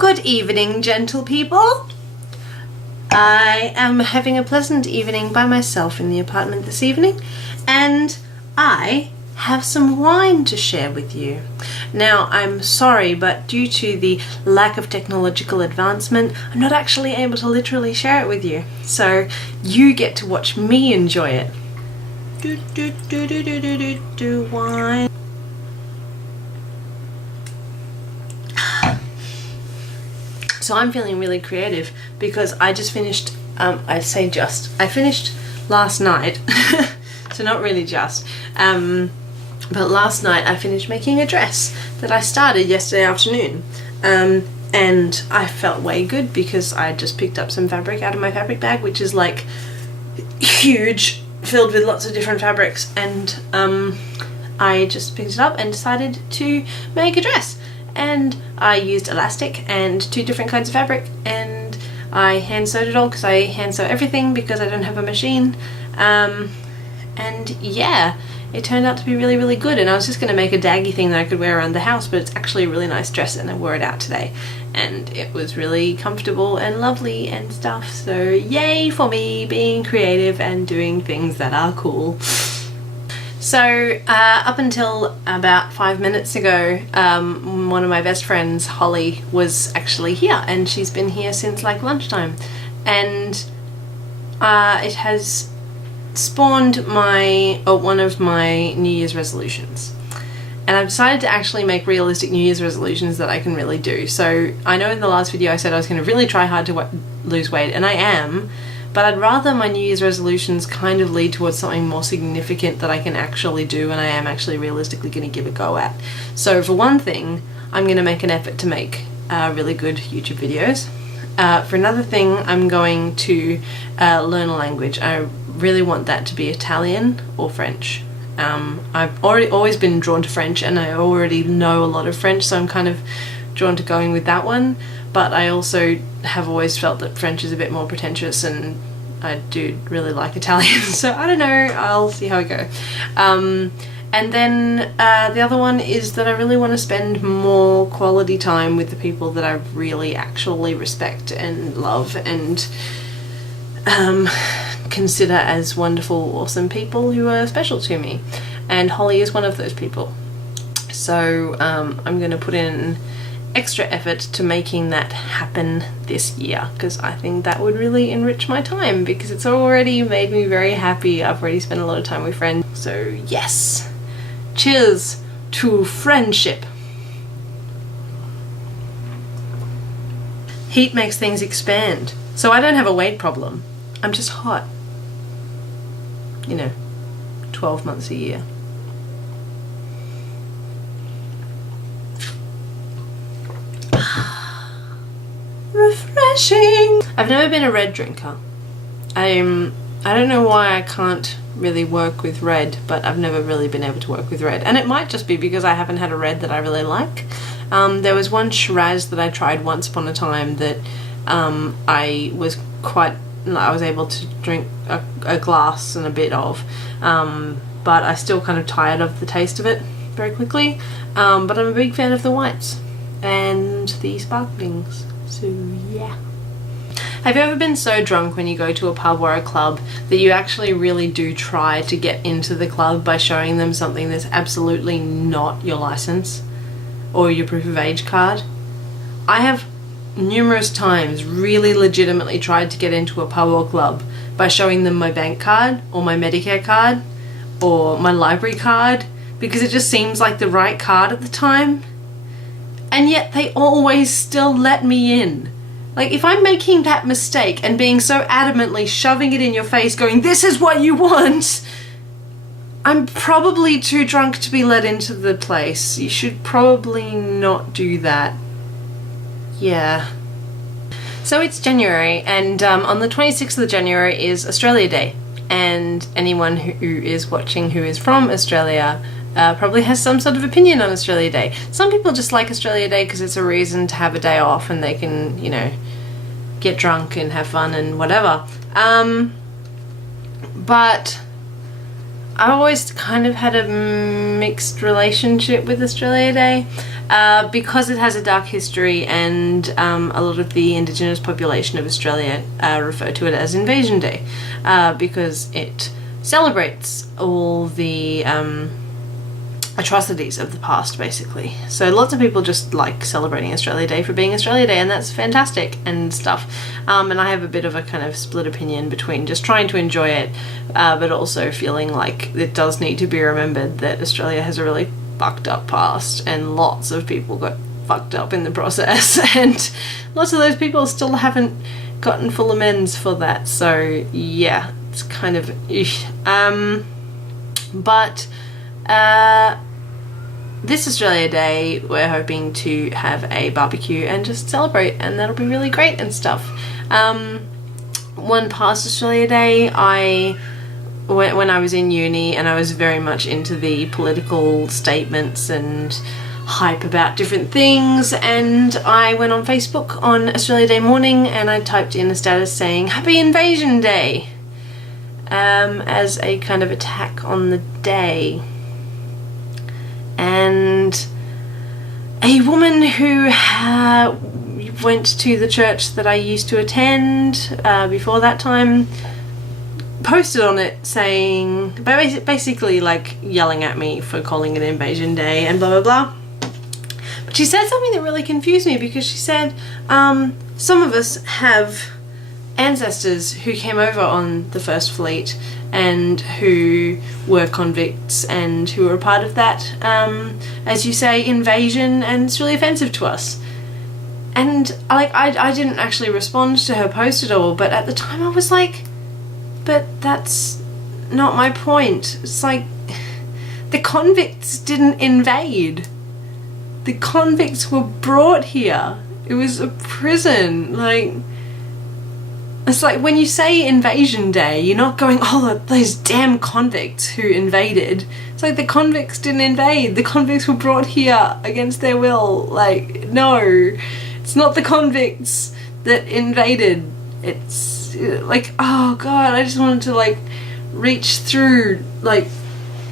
Good evening, gentle people. I am having a pleasant evening by myself in the apartment this evening, and I have some wine to share with you. Now, I'm sorry, but due to the lack of technological advancement, I'm not actually able to literally share it with you. So you get to watch me enjoy it. Wine. So I'm feeling really creative because I just finished, I finished last night, so not really just, but last night I finished making a dress that I started yesterday afternoon, and I felt way good because I just picked up some fabric out of my fabric bag, which is like huge, filled with lots of different fabrics, and I just picked it up and decided to make a dress. And I used elastic and 2 different kinds of fabric, and I hand sewed it all because I hand sew everything because I don't have a machine, and yeah, it turned out to be really, really good. And I was just going to make a daggy thing that I could wear around the house, but it's actually a really nice dress, and I wore it out today and it was really comfortable and lovely and stuff. So yay for me being creative and doing things that are cool. So up until about 5 minutes ago, one of my best friends, Holly, was actually here, and she's been here since like lunchtime, and it has spawned one of my New Year's resolutions. And I've decided to actually make realistic New Year's resolutions that I can really do. So I know in the last video I said I was going to really try hard to lose weight, and I am. But I'd rather my New Year's resolutions kind of lead towards something more significant that I can actually do and I am actually realistically going to give a go at. So for one thing, I'm going to make an effort to make really good YouTube videos. For another thing, I'm going to learn a language. I really want that to be Italian or French. I've always been drawn to French, and I already know a lot of French, so I'm kind of drawn to going with that one. But I also have always felt that French is a bit more pretentious, and I do really like Italian, so I don't know, I'll see how I go. And then the other one is that I really want to spend more quality time with the people that I really actually respect and love and consider as wonderful, awesome people who are special to me. And Holly is one of those people. So I'm going to put in extra effort to making that happen this year, because I think that would really enrich my time, because it's already made me very happy. I've already spent a lot of time with friends. So yes, cheers to friendship. Heat makes things expand. So I don't have a weight problem. I'm just hot. You know, 12 months a year. Refreshing. I've never been a red drinker. I don't know why I can't really work with red, but I've never really been able to work with red, and it might just be because I haven't had a red that I really like. There was one Shiraz that I tried once upon a time that I was able to drink a glass and a bit of, but I still kind of tired of the taste of it very quickly. But I'm a big fan of the whites and the sparklings. So yeah. Have you ever been so drunk when you go to a pub or a club that you actually really do try to get into the club by showing them something that's absolutely not your license or your proof of age card? I have numerous times really legitimately tried to get into a pub or club by showing them my bank card or my Medicare card or my library card, because it just seems like the right card at the time. And yet they always still let me in. Like, if I'm making that mistake and being so adamantly shoving it in your face going, this is what you want, I'm probably too drunk to be let into the place. You should probably not do that. Yeah. So it's January, and on the 26th of January is Australia Day. And anyone who is watching who is from Australia probably has some sort of opinion on Australia Day. Some people just like Australia Day because it's a reason to have a day off and they can, you know, get drunk and have fun and whatever. But I've always kind of had a mixed relationship with Australia Day because it has a dark history, and a lot of the Indigenous population of Australia refer to it as Invasion Day because it celebrates all the atrocities of the past, basically. So lots of people just like celebrating Australia Day for being Australia Day, and that's fantastic and stuff. And I have a bit of a kind of split opinion between just trying to enjoy it, but also feeling like it does need to be remembered that Australia has a really fucked up past, and lots of people got fucked up in the process, and lots of those people still haven't gotten full amends for that. So yeah, it's kind of but this Australia Day, we're hoping to have a barbecue and just celebrate, and that'll be really great and stuff. One past Australia Day, when I was in uni and I was very much into the political statements and hype about different things, and I went on Facebook on Australia Day morning and I typed in a status saying Happy Invasion Day as a kind of attack on the day. And a woman who went to the church that I used to attend before that time posted on it saying, basically like yelling at me for calling it Invasion Day and blah blah blah. But she said something that really confused me, because she said some of us have ancestors who came over on the First Fleet and who were convicts and who were a part of that, as you say, invasion, and it's really offensive to us. And I didn't actually respond to her post at all, but at the time I was like, but that's not my point. It's like, the convicts didn't invade. The convicts were brought here. It was a prison. Like, it's like when you say Invasion Day, you're not going, oh, those damn convicts who invaded. It's like, the convicts didn't invade. The convicts were brought here against their will. Like, no, it's not the convicts that invaded. It's like, oh god, I just wanted to like reach through like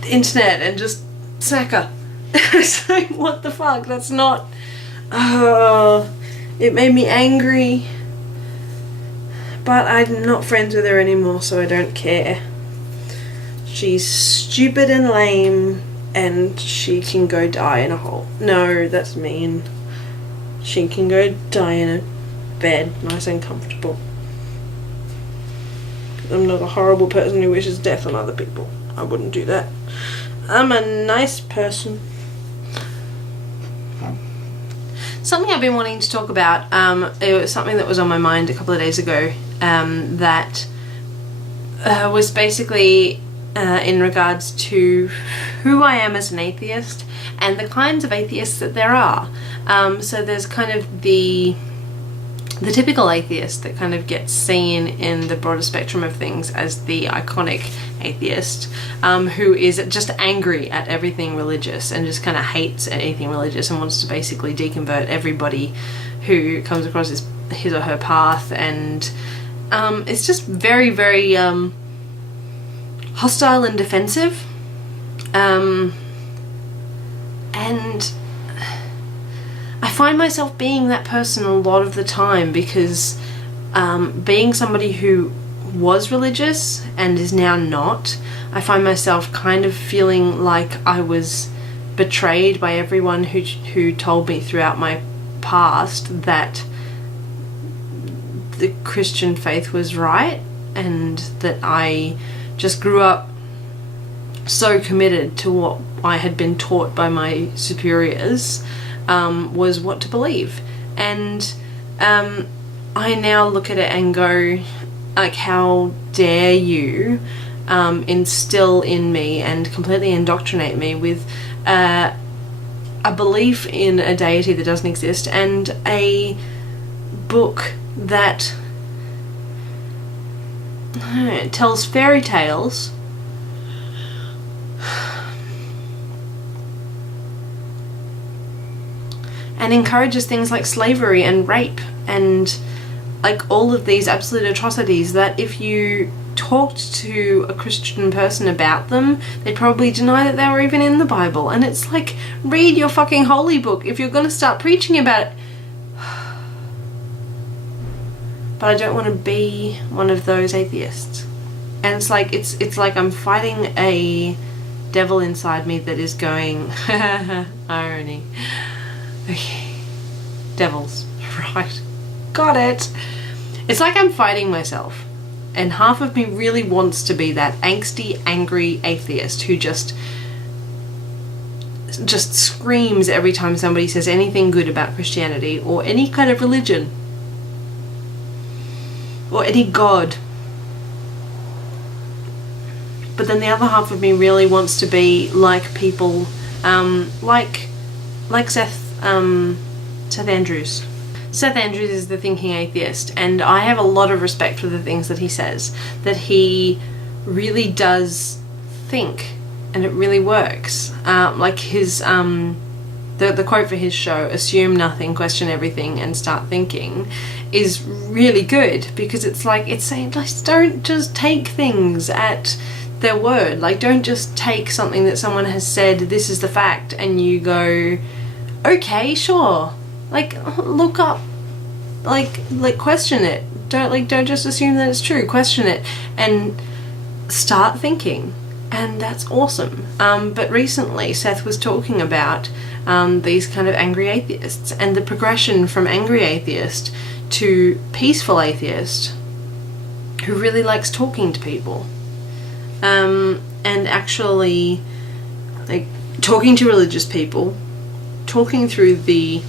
the internet and just smack her. It's like, what the fuck? That's not. It made me angry. But I'm not friends with her anymore, so I don't care. She's stupid and lame, and she can go die in a hole. No, that's mean. She can go die in a bed, nice and comfortable. I'm not a horrible person who wishes death on other people. I wouldn't do that. I'm a nice person. Something I've been wanting to talk about, it was something that was on my mind a couple of days ago, that was basically in regards to who I am as an atheist and the kinds of atheists that there are. So there's kind of the typical atheist that kind of gets seen in the broader spectrum of things as the iconic atheist, who is just angry at everything religious and just kind of hates anything religious and wants to basically deconvert everybody who comes across his or her path, and it's just very, very hostile and defensive, and I find myself being that person a lot of the time, because being somebody who was religious and is now not, I find myself kind of feeling like I was betrayed by everyone who told me throughout my past that the Christian faith was right, and that I just grew up so committed to what I had been taught by my superiors was what to believe. And I now look at it and go, like, how dare you instill in me and completely indoctrinate me with a belief in a deity that doesn't exist, and a book that tells fairy tales and encourages things like slavery and rape and like all of these absolute atrocities that if you talked to a Christian person about them, they'd probably deny that they were even in the Bible. And it's like, read your fucking holy book if you're going to start preaching about it. But I don't want to be one of those atheists. And it's like I'm fighting a devil inside me that is going, irony. Okay, devils, right, got it. It's like I'm fighting myself, and half of me really wants to be that angsty, angry atheist who just screams every time somebody says anything good about Christianity or any kind of religion or any god. But then the other half of me really wants to be like people, like Seth Andrews. Seth Andrews is the thinking atheist, and I have a lot of respect for the things that he says, that he really does think, and it really works. Like his, the quote for his show, "Assume nothing, question everything, and start thinking," is really good, because it's saying, like, don't just take things at their word. Like, don't just take something that someone has said, this is the fact, and you go, okay, sure. Like, look up, like question it. Don't just assume that it's true. Question it and start thinking, and that's awesome. But recently Seth was talking about these kind of angry atheists and the progression from angry atheist to peaceful atheist who really likes talking to people. And actually, like, talking to religious people, talking through the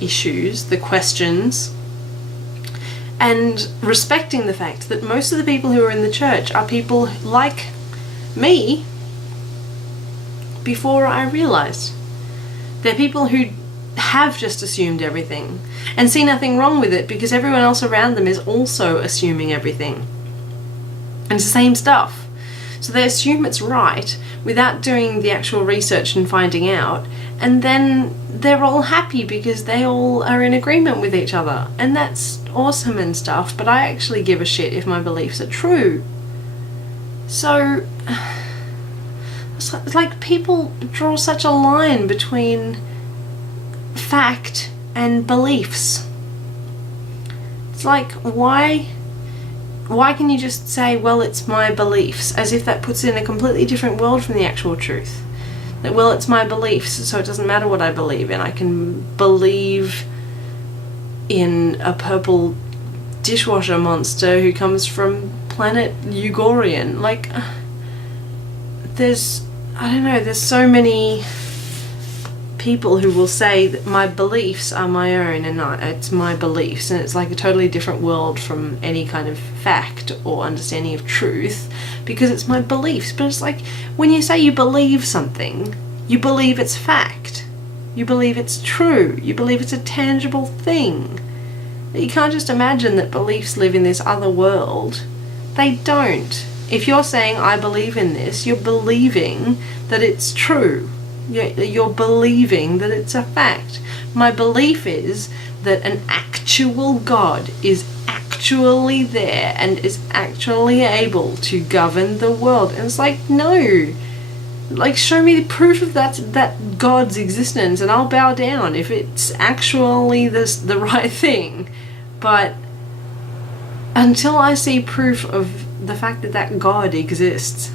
issues, the questions, and respecting the fact that most of the people who are in the church are people like me before I realised. They're people who have just assumed everything and see nothing wrong with it because everyone else around them is also assuming everything. And it's the same stuff. So they assume it's right without doing the actual research and finding out, and then they're all happy because they all are in agreement with each other, and that's awesome and stuff, but I actually give a shit if my beliefs are true. So it's like people draw such a line between fact and beliefs. It's like, why can you just say, well, it's my beliefs, as if that puts it in a completely different world from the actual truth? That, well, it's my beliefs, so it doesn't matter what I believe in. I can believe in a purple dishwasher monster who comes from planet Ugorian. Like, there's so many people who will say that my beliefs are my own and it's my beliefs, and it's like a totally different world from any kind of fact or understanding of truth because it's my beliefs. But it's like, when you say you believe something, you believe it's fact, you believe it's true, you believe it's a tangible thing. You can't just imagine that beliefs live in this other world. They don't. If you're saying I believe in this, you're believing that it's true. You're believing that it's a fact. My belief is that an actual God is actually there and is actually able to govern the world. And it's like, no. Like, show me the proof of that God's existence and I'll bow down if it's actually the right thing. But until I see proof of the fact that God exists,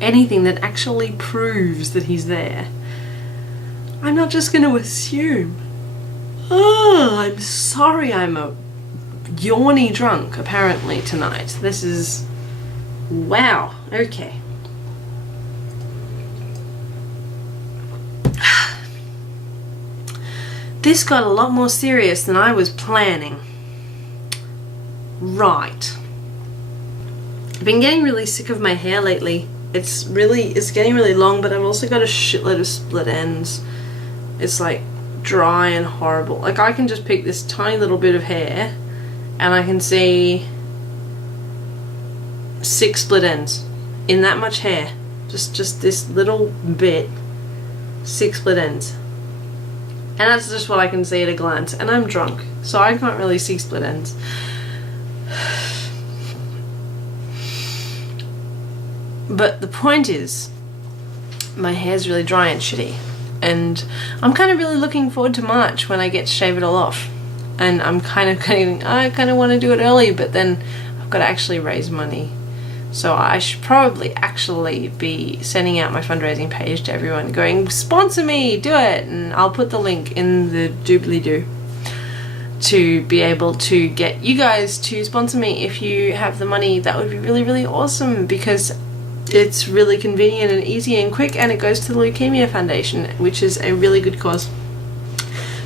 anything that actually proves that he's there, I'm not just going to assume. Oh, I'm sorry, I'm a yawny drunk apparently tonight. This is, wow, okay. This got a lot more serious than I was planning. Right. I've been getting really sick of my hair lately. It's getting really long, but I've also got a shitload of split ends. It's like dry and horrible. Like, I can just pick this tiny little bit of hair and I can see 6 split ends in that much hair. Just this little bit, 6 split ends. And that's just what I can see at a glance. And I'm drunk, so I can't really see split ends. But the point is, my hair's really dry and shitty, and I'm kind of really looking forward to March when I get to shave it all off. And I'm kind of getting, I kind of want to do it early, but then I've got to actually raise money. So I should probably actually be sending out my fundraising page to everyone going, sponsor me, do it, and I'll put the link in the doobly-doo to be able to get you guys to sponsor me if you have the money. That would be really, really awesome, because it's really convenient and easy and quick, and it goes to the Leukemia Foundation, which is a really good cause.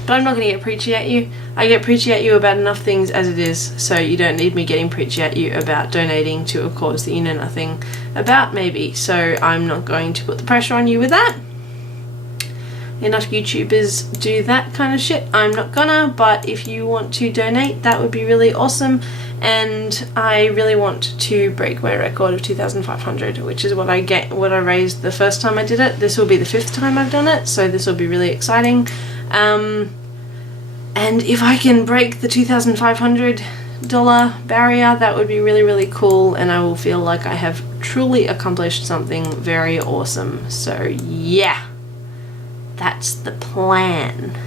But I'm not going to get preachy at you. I get preachy at you about enough things as it is, so you don't need me getting preachy at you about donating to a cause that you know nothing about, maybe. So I'm not going to put the pressure on you with that. Enough YouTubers do that kind of shit. I'm not gonna, but if you want to donate, that would be really awesome. And I really want to break my record of 2,500, which is what I raised the first time I did it. This will be the 5th time I've done it, so this will be really exciting. And if I can break the $2,500 barrier, that would be really, really cool, and I will feel like I have truly accomplished something very awesome. So yeah, that's the plan.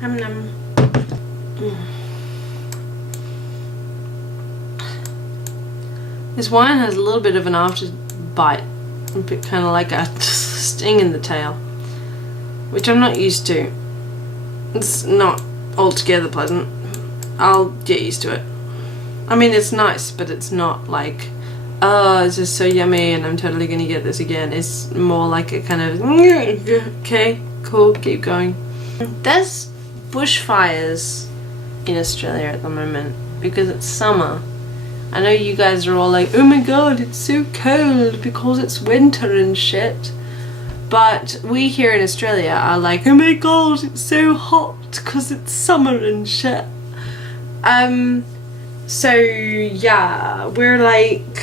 Nom. This wine has a little bit of an after bite, a bit kind of like a sting in the tail, which I'm not used to. It's not altogether pleasant. I'll get used to it. I mean, it's nice, but it's not like, oh, this is so yummy and I'm totally gonna get this again. It's more like a kind of, okay, cool, keep going. There's bushfires in Australia at the moment because it's summer. I know you guys are all like, oh my god, it's so cold because it's winter and shit. But we here in Australia are like, oh my god, it's so hot because it's summer and shit. So yeah, we're like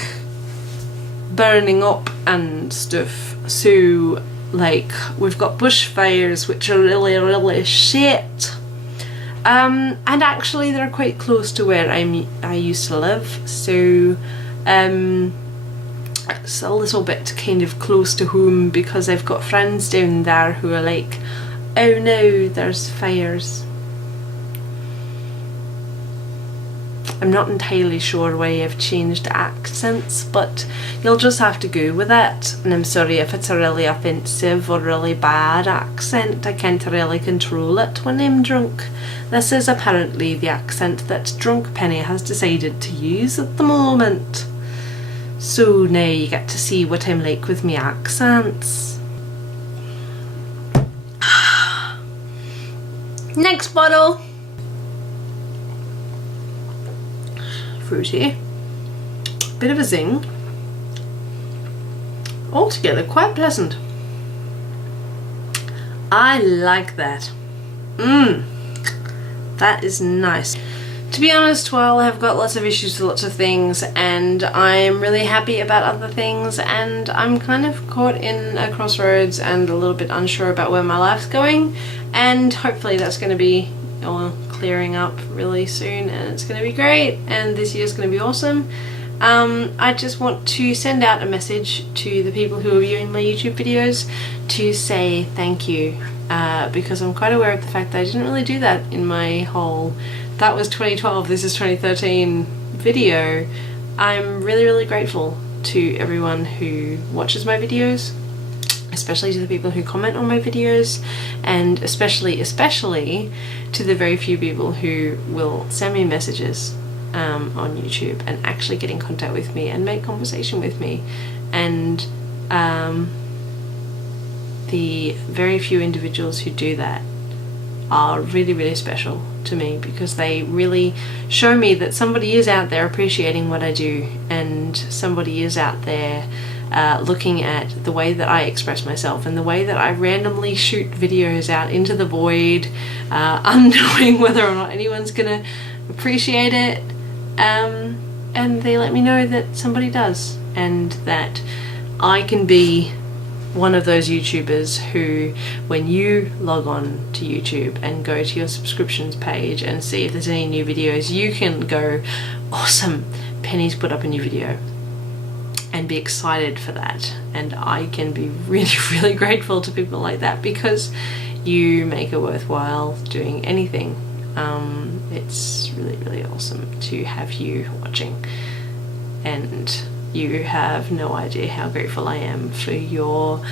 burning up and stuff. So like, we've got bushfires which are really, really shit. And actually they're quite close to where I used to live, so it's a little bit kind of close to home because I've got friends down there who are like, oh no, there's fires. I'm not entirely sure why I've changed accents, but you'll just have to go with it. And I'm sorry if it's a really offensive or really bad accent. I can't really control it when I'm drunk. This is apparently the accent that Drunk Penny has decided to use at the moment. So now you get to see what I'm like with my accents. Next bottle. Fruity, bit of a zing, altogether quite pleasant. I like that. That is nice. To be honest, while I've got lots of issues with lots of things and I'm really happy about other things, and I'm kind of caught in a crossroads and a little bit unsure about where my life's going, and hopefully that's going to be all clearing up really soon and it's going to be great and this year's going to be awesome. I just want to send out a message to the people who are viewing my YouTube videos to say thank you, because I'm quite aware of the fact that I didn't really do that in my whole, that was 2012, this is 2013 video. I'm really, really grateful to everyone who watches my videos, especially to the people who comment on my videos, and especially to the very few people who will send me messages on YouTube and actually get in contact with me and make conversation with me. And the very few individuals who do that are really, really special to me, because they really show me that somebody is out there appreciating what I do, and somebody is out there looking at the way that I express myself and the way that I randomly shoot videos out into the void, unknowing whether or not anyone's gonna appreciate it, and they let me know that somebody does, and that I can be one of those YouTubers who, when you log on to YouTube and go to your subscriptions page and see if there's any new videos, you can go, awesome, Penny's put up a new video, and be excited for that. And I can be really, really grateful to people like that, because you make it worthwhile doing anything. It's really, really awesome to have you watching, and you have no idea how grateful I am for your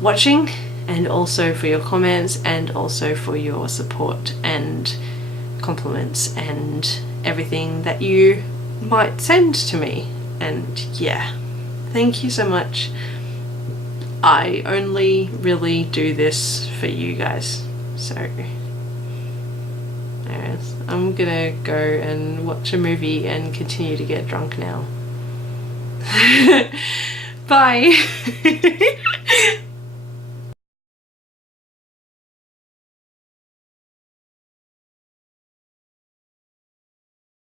watching, and also for your comments, and also for your support and compliments and everything that you might send to me. And yeah, thank you so much. I only really do this for you guys. So anyways, I'm gonna go and watch a movie and continue to get drunk now. Bye.